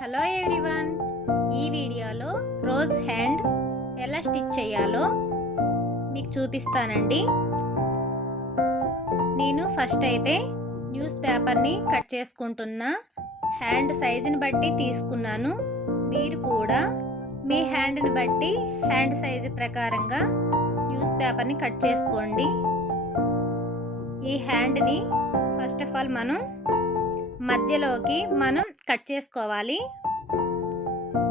Hello everyone, ఈ వీడియోలో rose hand ఎలా స్టిచ్ చేయాలో మీకు చూపిస్తానండి. నేను ఫస్ట్ అయితే న్యూస్ పేపర్ని కట్ చేసుకుంటున్నా. హ్యాండ్ సైజుని బట్టి తీసుకున్నాను. మీరు కూడా మీ హ్యాండ్ని బట్టి హ్యాండ్ సైజు ప్రకారంగా న్యూస్ పేపర్ని కట్ చేసుకోండి. ఈ హ్యాండ్ని ఫస్ట్ ఆఫ్ ఆల్ మనం మధ్యలోకి కట్ చేసుకోవాలి.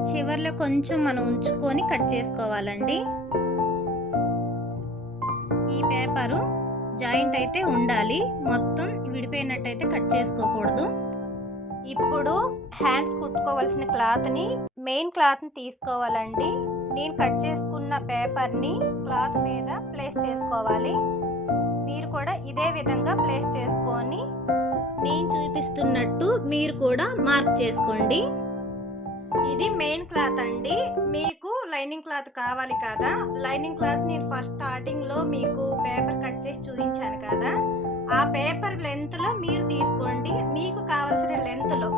చివర్లో కొంచెం మనం ఉంచుకొని కట్ చేసుకోవాలండి. ఈ పేపరు జాయింట్ అయితే ఉండాలి, మొత్తం విడిపోయినట్టయితే కట్ చేసుకోకూడదు. ఇప్పుడు హ్యాండ్స్ కుట్టుకోవాల్సిన క్లాత్ని, మెయిన్ క్లాత్ని తీసుకోవాలండి. నేను కట్ చేసుకున్న పేపర్ని క్లాత్ మీద ప్లేస్ చేసుకోవాలి. మీరు కూడా ఇదే విధంగా ప్లేస్ చేసుకొని నేను చూపిస్తున్నట్టు మీరు కూడా మార్క్ చేసుకోండి. ఇది మెయిన్ క్లాత్ అండి. మీకు లైనింగ్ క్లాత్ కావాలి కదా, లైనింగ్ క్లాత్ నేను ఫస్ట్ స్టార్టింగ్లో మీకు పేపర్ కట్ చేసి చూపించాను కదా, ఆ పేపర్ లెంత్లో మీరు తీసుకోండి, మీకు కావలసిన లెంత్లో.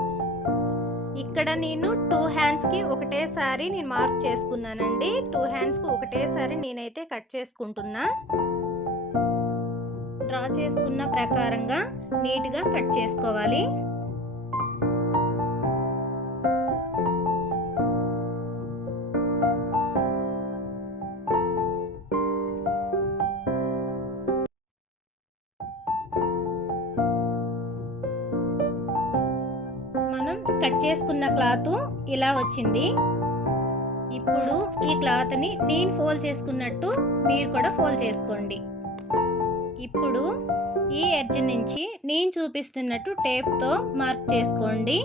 ఇక్కడ నేను 2 హ్యాండ్స్కి ఒకటేసారి నేను మార్క్ చేసుకున్నానండి. 2 హ్యాండ్స్కి ఒకటేసారి నేనైతే కట్ చేసుకుంటున్నా. డ్రా చేసుకున్న ప్రకారంగా నీట్గా కట్ చేసుకోవాలి. మనం కట్ చేసుకున్న క్లాత్ ఇలా వచ్చింది. ఇప్పుడు ఈ క్లాత్ని నేను ఫోల్డ్ చేసుకున్నట్టు మీరు కూడా ఫోల్డ్ చేసుకోండి. ఇప్పుడు ఈ ఎడ్జ్ నుంచి నేను చూపిస్తున్నట్టు టేప్తో మార్క్ చేసుకోండి.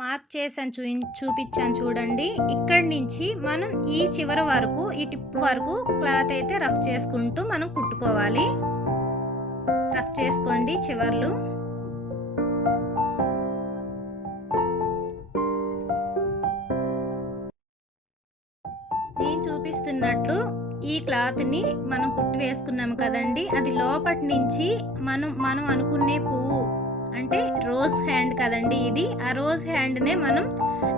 మార్క్ చేసాను, చూపించాను చూడండి. ఇక్కడి నుంచి మనం ఈ చివరి వరకు, ఈ టిప్ వరకు క్లాత్ అయితే రఫ్ చేసుకుంటూ మనం కుట్టుకోవాలి. రఫ్ చేసుకోండి చివర్లు. నేను చూపిస్తున్నట్లు ఈ క్లాత్ని మనం కుట్టి వేసుకున్నాము కదండి, అది లోపటి నుంచి మనం అనుకునే పువ్వు అంటే రోజ్ హ్యాండ్ కదండి ఇది. ఆ రోజ్ హ్యాండ్నే మనం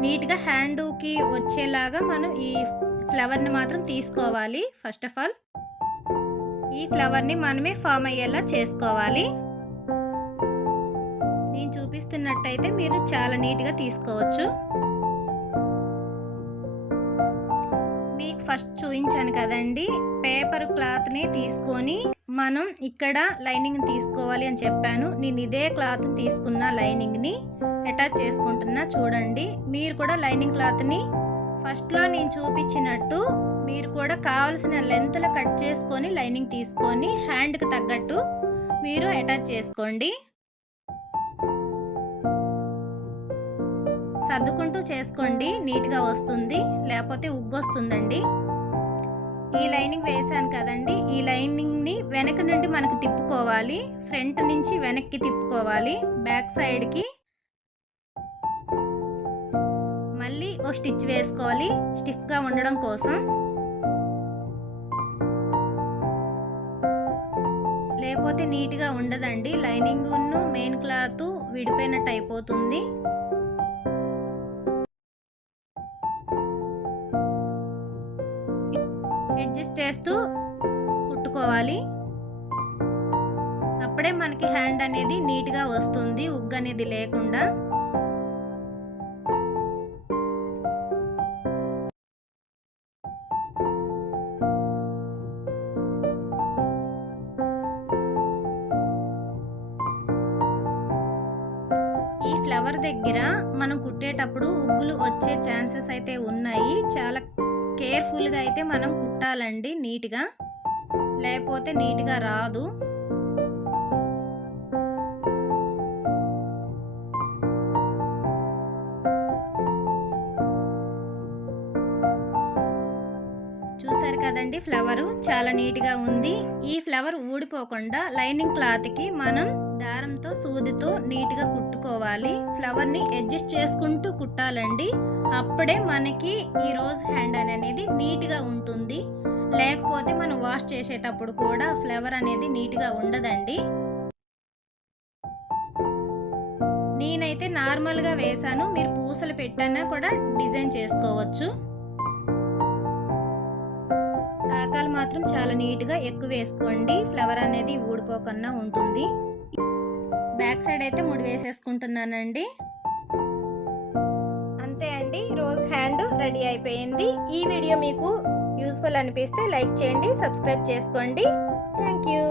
నీట్గా హ్యాండ్కి వచ్చేలాగా మనం ఈ ఫ్లవర్ని మాత్రం తీసుకోవాలి. ఫస్ట్ ఆఫ్ ఆల్ ఈ ఫ్లవర్ని మనమే ఫామ్ అయ్యేలా చేసుకోవాలి. నేను చూపిస్తున్నట్టయితే మీరు చాలా నీట్గా తీసుకోవచ్చు. మీకు ఫస్ట్ చూపించాను కదండి, పేపర్ క్లాత్ని తీసుకొని మనం ఇక్కడ లైనింగ్ తీసుకోవాలి అని చెప్పాను. నేను ఇదే క్లాత్ని తీసుకున్న లైనింగ్ని అటాచ్ చేసుకుంటున్నా. చూడండి, మీరు కూడా లైనింగ్ క్లాత్ని ఫస్ట్లో నేను చూపించినట్టు మీరు కూడా కావాల్సిన లెంత్లో కట్ చేసుకొని లైనింగ్ తీసుకొని హ్యాండ్కి తగ్గట్టు మీరు అటాచ్ చేసుకోండి. సర్దుకుంటూ చేసుకోండి, నీట్గా వస్తుంది, లేకపోతే ఉగ్గొస్తుందండి. ఈ లైనింగ్ వేసాను కదండి, ఈ లైనింగ్ని వెనక నుండి మనకు తిప్పుకోవాలి. ఫ్రంట్ నుంచి వెనక్కి తిప్పుకోవాలి, బ్యాక్ సైడ్కి. మళ్ళీ ఒక స్టిచ్ వేసుకోవాలి స్టిఫ్గా ఉండడం కోసం, లేకపోతే నీట్గా ఉండదండి. లైనింగ్ను మెయిన్ క్లాత్ విడిపోయినట్టు అయిపోతుంది. అడ్జస్ట్ చేస్తూ కుట్టుకోవాలి, అప్పుడే మనకి హ్యాండ్ అనేది నీట్గా వస్తుంది, ఉగ్గు అనేది లేకుండా. ఈ ఫ్లవర్ దగ్గర మనం కుట్టేటప్పుడు ఉగ్గులు వచ్చే ఛాన్సెస్ అయితే ఉన్నాయి. చాలా కేర్ఫుల్గా అయితే మనం కుట్టాలండి నీట్గా, లేకపోతే నీట్గా రాదు. చూసారు కదండి, ఫ్లవరు చాలా నీట్గా ఉంది. ఈ ఫ్లవర్ ఊడిపోకుండా లైనింగ్ క్లాత్కి మనం దారంతో సూదితో నీట్గా కుట్టుకోవాలి. ఫ్లవర్ని అడ్జస్ట్ చేసుకుంటూ కుట్టాలండి. అప్పుడే మనకి ఈ రోజ్ హ్యాండ్ అనేది నీట్గా ఉంటుంది. లేకపోతే మనం వాష్ చేసేటప్పుడు కూడా ఫ్లవర్ అనేది నీట్గా ఉండదండి. నేనైతే నార్మల్గా వేసాను, మీరు పూసలు పెట్టన్నా కూడా డిజైన్ చేసుకోవచ్చు. టాకాలు మాత్రం చాలా నీట్గా ఎక్కువ వేసుకోండి, ఫ్లవర్ అనేది ఊడిపోకుండా ఉంటుంది. బ్యాక్ సైడ్ అయితే ముడి వేసేసుకుంటున్నానండి. అంతే అండి, రోజ్ హ్యాండ్ రెడీ అయిపోయింది. ఈ వీడియో మీకు యూస్ఫుల్ అనిపిస్తే లైక్ చేయండి, సబ్స్క్రైబ్ చేసుకోండి. Thank you.